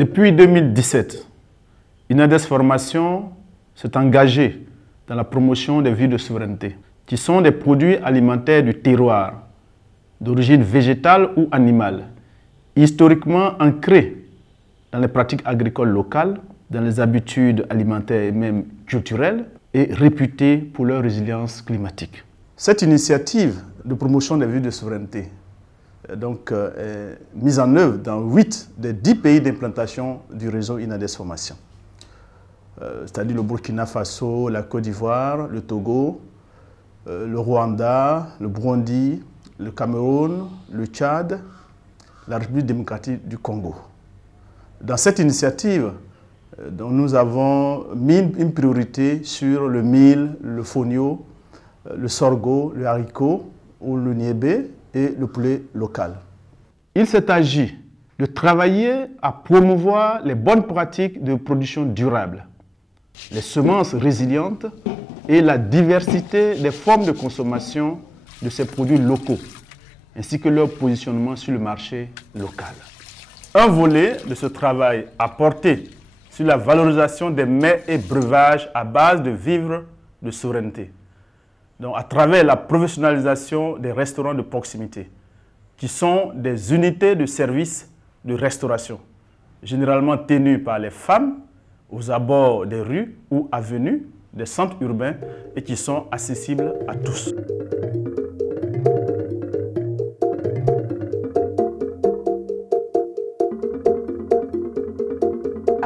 Depuis 2017, Inades Formation s'est engagée dans la promotion des villes de souveraineté, qui sont des produits alimentaires du terroir, d'origine végétale ou animale, historiquement ancrés dans les pratiques agricoles locales, dans les habitudes alimentaires et même culturelles, et réputés pour leur résilience climatique. Cette initiative de promotion des villes de souveraineté est mise en œuvre dans 8 des 10 pays d'implantation du réseau Inades Formation, c'est-à-dire le Burkina Faso, la Côte d'Ivoire, le Togo, le Rwanda, le Burundi, le Cameroun, le Tchad, la République démocratique du Congo. Dans cette initiative, nous avons mis une priorité sur le mil, le fonio, le sorgho, le haricot ou le niébé et le poulet local. Il s'est agi de travailler à promouvoir les bonnes pratiques de production durable, les semences résilientes et la diversité des formes de consommation de ces produits locaux, ainsi que leur positionnement sur le marché local. Un volet de ce travail a porté sur la valorisation des mets et breuvages à base de vivres de souveraineté, donc à travers la professionnalisation des restaurants de proximité, qui sont des unités de service de restauration, généralement tenues par les femmes aux abords des rues ou avenues des centres urbains et qui sont accessibles à tous.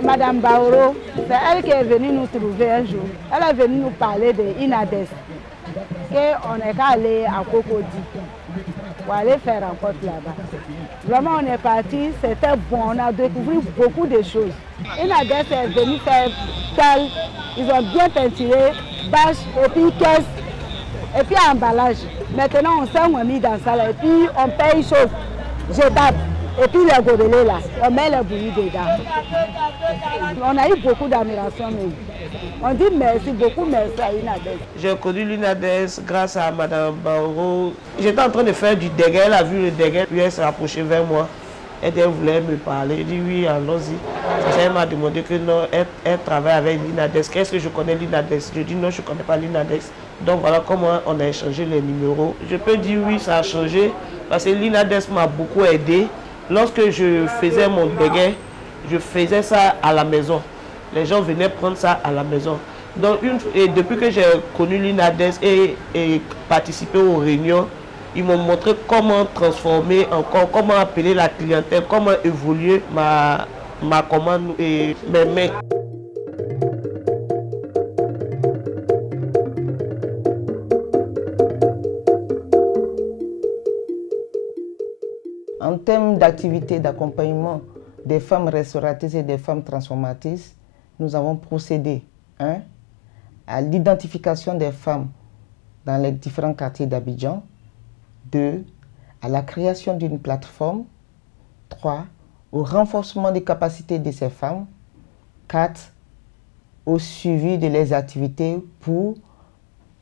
Madame Baoro, c'est elle qui est venue nous trouver un jour. Elle est venue nous parler de Inades, qu'on est allé à Cocody pour aller faire rencontre là-bas. Vraiment, on est parti, c'était bon, on a découvert beaucoup de choses. Inades est venu faire tel, ils ont bien peinturé, bâche, et puis caisse, et puis emballage. Maintenant, on s'est mis dans ça là, et puis on paye chose jetable. Et puis les godelets là, on met les bouillies dedans. On a eu beaucoup d'admiration, mais on dit merci, beaucoup merci à Inades. J'ai connu l'Inades grâce à Madame Baoro. J'étais en train de faire du déguet, elle a vu le déguet, puis elle s'est approchée vers moi. Elle voulait me parler. J'ai dit oui, allons-y. Elle m'a demandé que non, elle travaille avec l'Inades. Qu'est-ce que je connais l'Inades? Je dis non, je ne connais pas l'Inades. Donc voilà comment on a échangé les numéros. Je peux dire oui, ça a changé parce que l'Inades m'a beaucoup aidé. Lorsque je faisais mon déguet, je faisais ça à la maison. Les gens venaient prendre ça à la maison. Donc, depuis que j'ai connu l'Inades et participé aux réunions, ils m'ont montré comment transformer encore, comment appeler la clientèle, comment évoluer ma commande et mes mains. En termes d'activité d'accompagnement des femmes restauratrices et des femmes transformatrices, nous avons procédé à l'identification des femmes dans les différents quartiers d'Abidjan, 2. à la création d'une plateforme, 3. au renforcement des capacités de ces femmes, 4. au suivi de leurs activités pour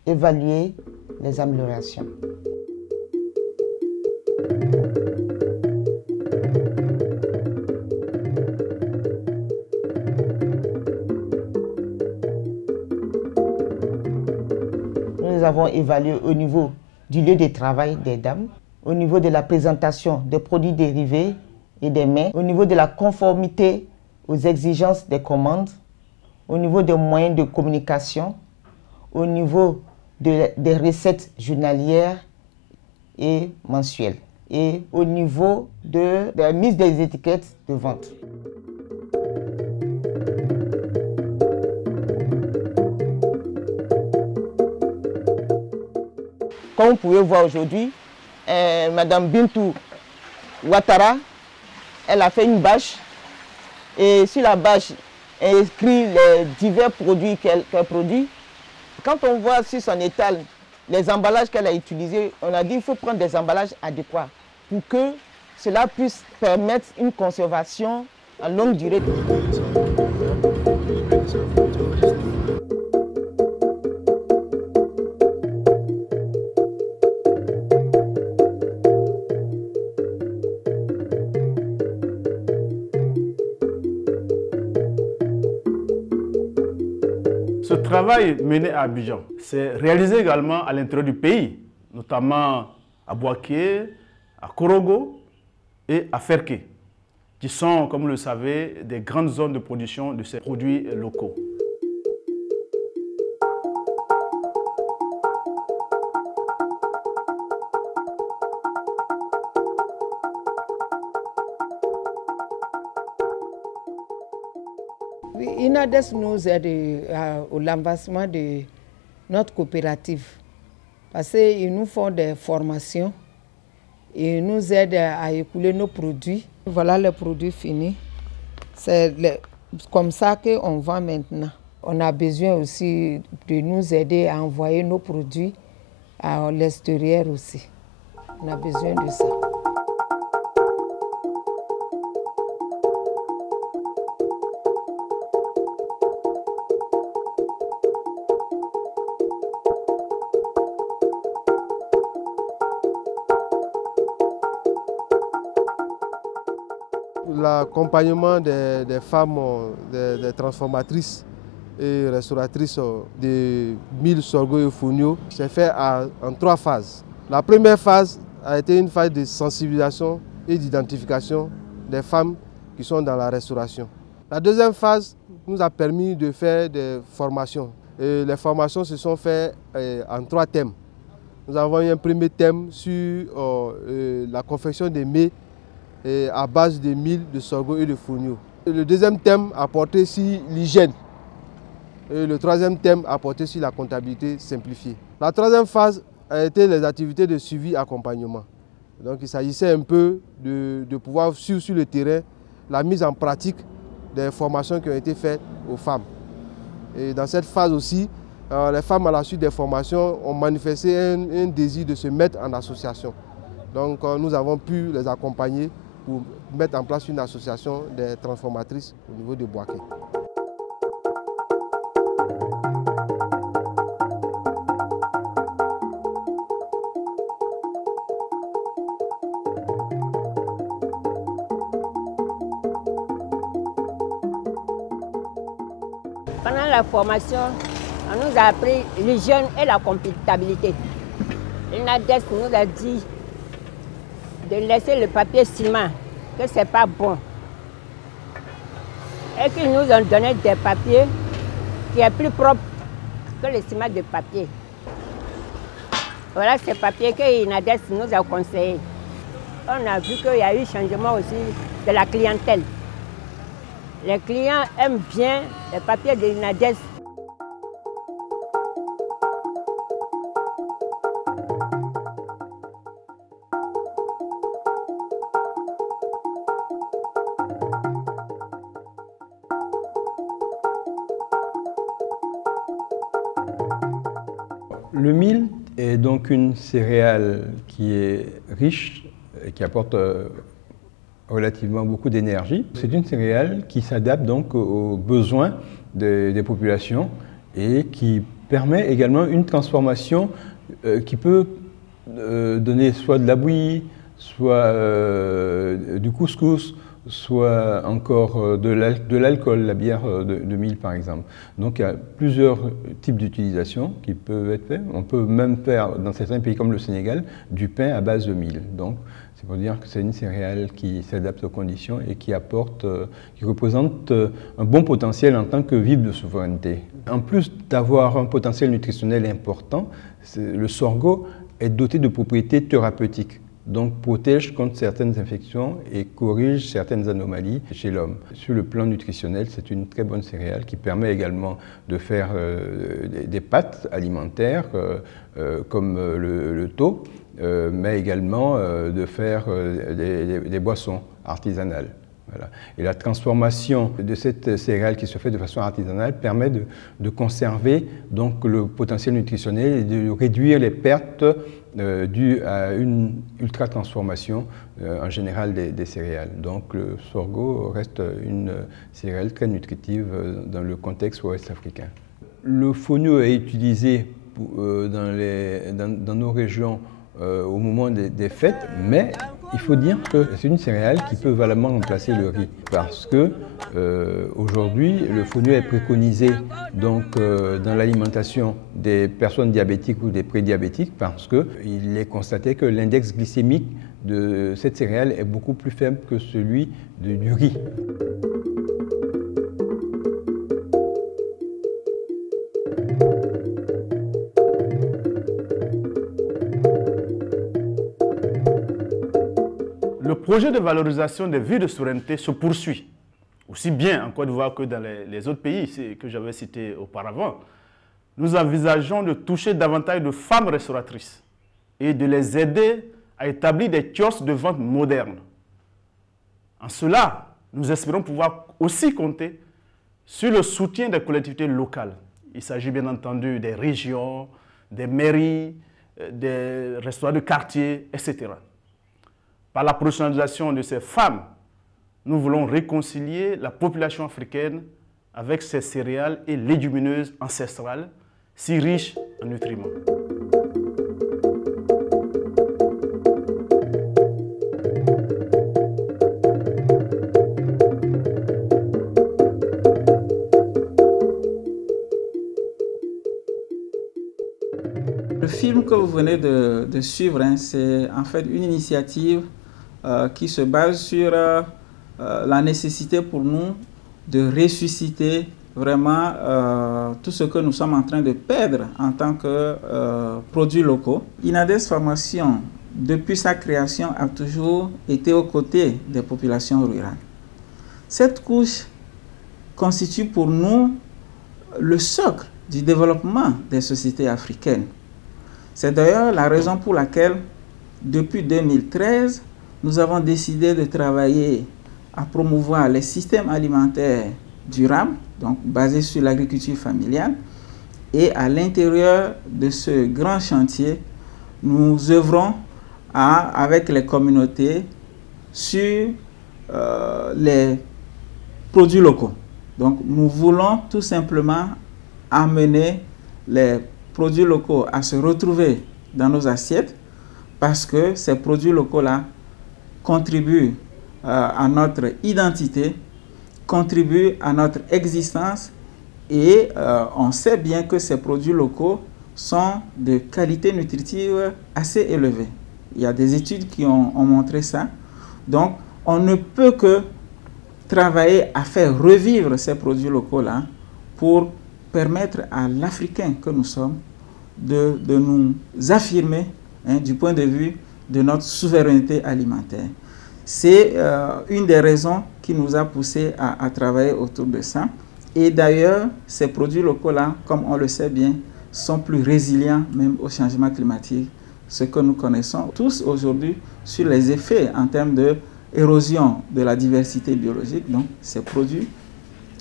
évaluer les améliorations. Nous avons évalué au niveau du lieu de travail des dames, au niveau de la présentation des produits dérivés et des mets, au niveau de la conformité aux exigences des commandes, au niveau des moyens de communication, au niveau des recettes journalières et mensuelles, et au niveau de la mise des étiquettes de vente. Comme vous pouvez voir aujourd'hui, Madame Bintou Ouattara, elle a fait une bâche et sur la bâche, elle écrit les divers produits qu'elle produit. Quand on voit sur son étal les emballages qu'elle a utilisés, on a dit qu'il faut prendre des emballages adéquats pour que cela puisse permettre une conservation à longue durée. Ce travail mené à Abidjan s'est réalisé également à l'intérieur du pays, notamment à Bouaké, à Korogo et à Ferké, qui sont, comme vous le savez, des grandes zones de production de ces produits locaux. INADES nous aide au l'avancement de notre coopérative parce qu'ils nous font des formations et ils nous aident à écouler nos produits. Voilà les produits finis. C'est comme ça qu'on vend maintenant. On a besoin aussi de nous aider à envoyer nos produits à l'extérieur aussi. On a besoin de ça. L'accompagnement des femmes, des transformatrices et restauratrices de mil, sorgho et fonio s'est fait en 3 phases. La première phase a été une phase de sensibilisation et d'identification des femmes qui sont dans la restauration. La deuxième phase nous a permis de faire des formations. Et les formations se sont faites en 3 thèmes. Nous avons eu un premier thème sur la confection des mets à base de mil, de sorgho et de fonio. Le deuxième thème a porté sur l'hygiène. Et le troisième thème a porté sur la comptabilité simplifiée. La troisième phase a été les activités de suivi et accompagnement. Donc il s'agissait un peu de pouvoir suivre sur le terrain la mise en pratique des formations qui ont été faites aux femmes. Et dans cette phase aussi, les femmes à la suite des formations ont manifesté un désir de se mettre en association. Donc nous avons pu les accompagner pour mettre en place une association des transformatrices au niveau de Bouaké. Pendant la formation, on nous a appris l'hygiène et la comptabilité. L'INADES nous a dit de laisser le papier ciment, que ce n'est pas bon. Et qu'ils nous ont donné des papiers qui est plus propre que le ciment de papier. Voilà ces papiers que l'INADES nous a conseillés. On a vu qu'il y a eu changement aussi de la clientèle. Les clients aiment bien les papiers de l'INADES. Le mil est donc une céréale qui est riche et qui apporte relativement beaucoup d'énergie. C'est une céréale qui s'adapte donc aux besoins des populations et qui permet également une transformation qui peut donner soit de la bouillie, soit du couscous, soit encore de l'alcool, la bière de mil par exemple. Donc il y a plusieurs types d'utilisation qui peuvent être faits. On peut même faire, dans certains pays comme le Sénégal, du pain à base de mil. Donc c'est pour dire que c'est une céréale qui s'adapte aux conditions et qui apporte, qui représente un bon potentiel en tant que vivre de souveraineté. En plus d'avoir un potentiel nutritionnel important, le sorgho est doté de propriétés thérapeutiques. Donc protège contre certaines infections et corrige certaines anomalies chez l'homme. Sur le plan nutritionnel, c'est une très bonne céréale qui permet également de faire des pâtes alimentaires comme le tau, mais également de faire des boissons artisanales. Voilà. Et la transformation de cette céréale qui se fait de façon artisanale permet de conserver donc, le potentiel nutritionnel et de réduire les pertes dues à une ultra-transformation en général des céréales. Donc le sorgho reste une céréale très nutritive dans le contexte ouest africain. Le fonio est utilisé dans nos régions au moment des fêtes, mais Il faut dire que c'est une céréale qui peut valemment remplacer le riz parce que aujourd'hui le fonio est préconisé donc, dans l'alimentation des personnes diabétiques ou des prédiabétiques parce qu'il est constaté que l'index glycémique de cette céréale est beaucoup plus faible que celui du riz. Le projet de valorisation des villes de souveraineté se poursuit, aussi bien en Côte d'Ivoire que dans les autres pays que j'avais cités auparavant. Nous envisageons de toucher davantage de femmes restauratrices et de les aider à établir des kiosques de vente modernes. En cela, nous espérons pouvoir aussi compter sur le soutien des collectivités locales. Il s'agit bien entendu des régions, des mairies, des restaurants de quartier, etc. Par la professionnalisation de ces femmes, nous voulons réconcilier la population africaine avec ses céréales et légumineuses ancestrales, si riches en nutriments. Le film que vous venez de suivre, c'est en fait une initiative qui se base sur la nécessité pour nous de ressusciter vraiment tout ce que nous sommes en train de perdre en tant que produits locaux. Inades Formation, depuis sa création, a toujours été aux côtés des populations rurales. Cette couche constitue pour nous le socle du développement des sociétés africaines. C'est d'ailleurs la raison pour laquelle, depuis 2013, nous avons décidé de travailler à promouvoir les systèmes alimentaires durables, donc basés sur l'agriculture familiale. Et à l'intérieur de ce grand chantier, nous œuvrons avec les communautés sur les produits locaux. Donc nous voulons tout simplement amener les produits locaux à se retrouver dans nos assiettes parce que ces produits locaux-là contribuent à notre identité, contribuent à notre existence et on sait bien que ces produits locaux sont de qualité nutritive assez élevée. Il y a des études qui ont montré ça. Donc, on ne peut que travailler à faire revivre ces produits locaux-là pour permettre à l'Africain que nous sommes de nous affirmer du point de vue de notre souveraineté alimentaire. C'est une des raisons qui nous a poussé à travailler autour de ça. Et d'ailleurs, ces produits locaux-là, comme on le sait bien, sont plus résilients même au changement climatique, ce que nous connaissons tous aujourd'hui sur les effets en termes d'érosion de la diversité biologique. Donc, ces produits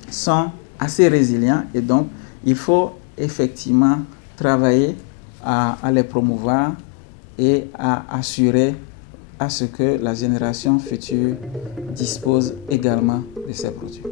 sont assez résilients et donc, il faut effectivement travailler à les promouvoir et à assurer à ce que la génération future dispose également de ces produits.